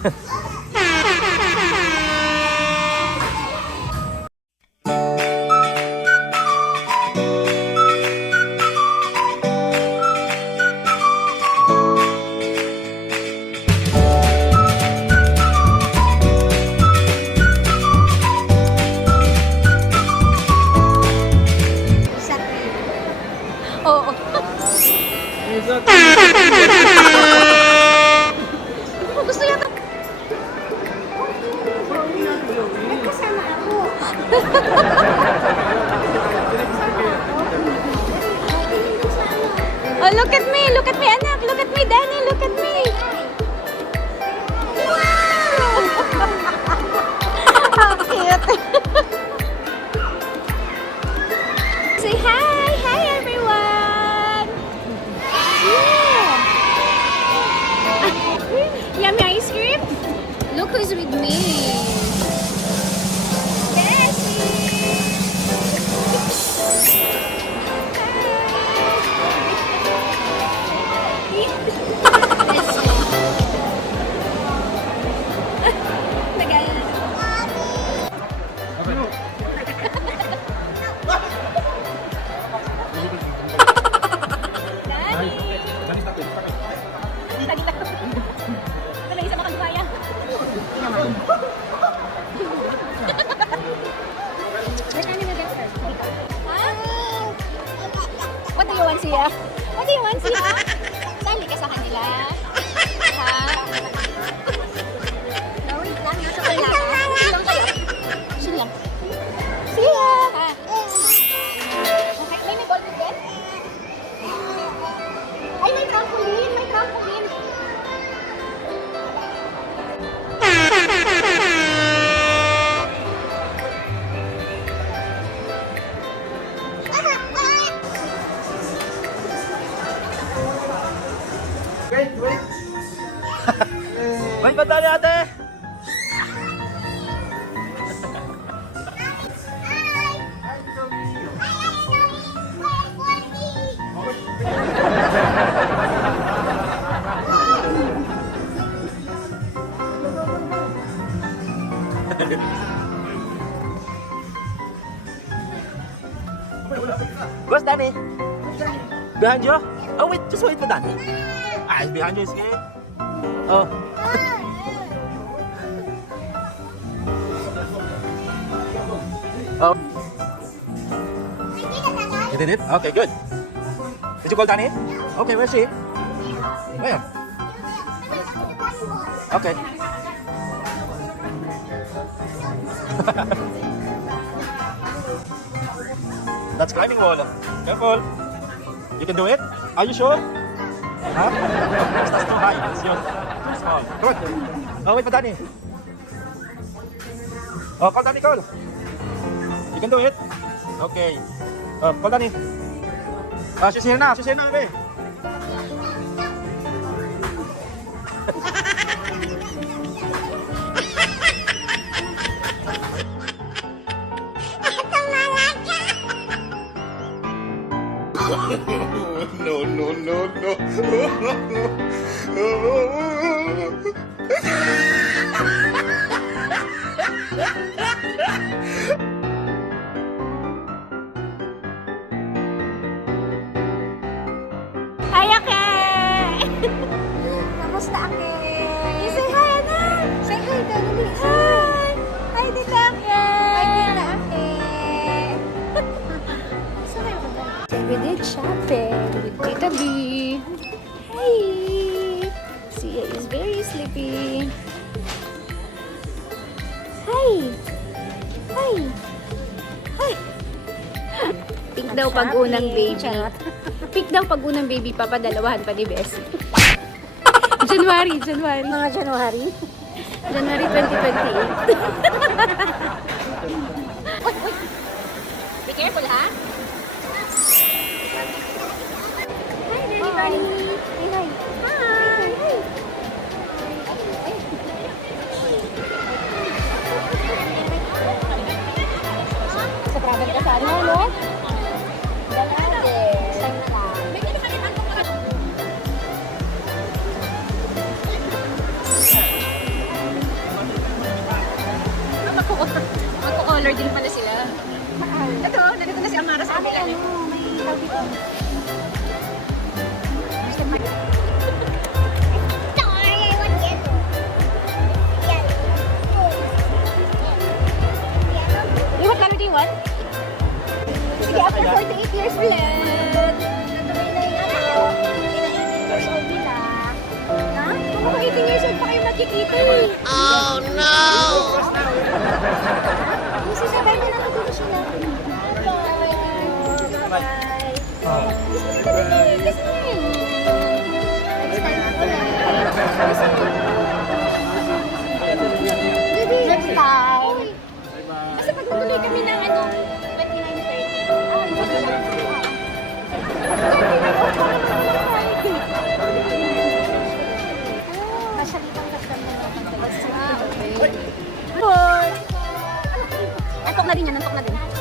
Oo. Gusto yata. Kasama ako. Oh, look at me, anak. Look at me, Danny. Look at me. How cute. Say hi. Hi, everyone. Yeah. Yummy ice cream. Look who's with me. What do you want, Sia? What do you want, Sia? Sali ka sa kanila. Ha? No, wait lang. Nasa kailangan. Sino lang? Sia! Ha? Okay, may ball din? Ay, may trampoline. May trampoline. May patali ate! Where's Danny? Behind you? Oh wait, just wait for Danny. Ah, he's behind you, is he? Oh. Oh. You did it? Okay, good. Did you call Danny? Okay, where's she? Where? Okay. That's climbing wall. Careful. You can do it? Are you sure? Huh? That's too high. It's too small. Good. Oh, wait for Danny. Oh, call Danny, call. You can do it. Okay. Call Danny. She's here now. She's here now, babe. No, no, no, Hi, Ake! Kamusta, Ake? Say hi, anak! Say hi, Dali. Hi! Hi, Tita Ake! Hi, Tita Ake. Saan kayo ba? We did shopping with Tita B. Hi! Sia is very sleepy. Hi! Hi! Hi! Pink daw pag unang baby. Pink daw pag unang baby, papadalawahan pa ni Bessie. January. Mga January. January 2028. Be careful, ha? Hi, Daddy Bunny. Hi. Hi. Sa travel ka sa ano, no? din pala sila. Ito, nandito na si Amara sa kabila. May tawag dito. What color do you want? Sige, after 48 years ulit. Ha? Kung ako 18 years old pa kayo magkikita eh. Oh no! Kasi sabay na natutulog sila. Bye. Next time. Kasi pag natuloy kami ng ano, 29:30. Antok na din yan, antok na din.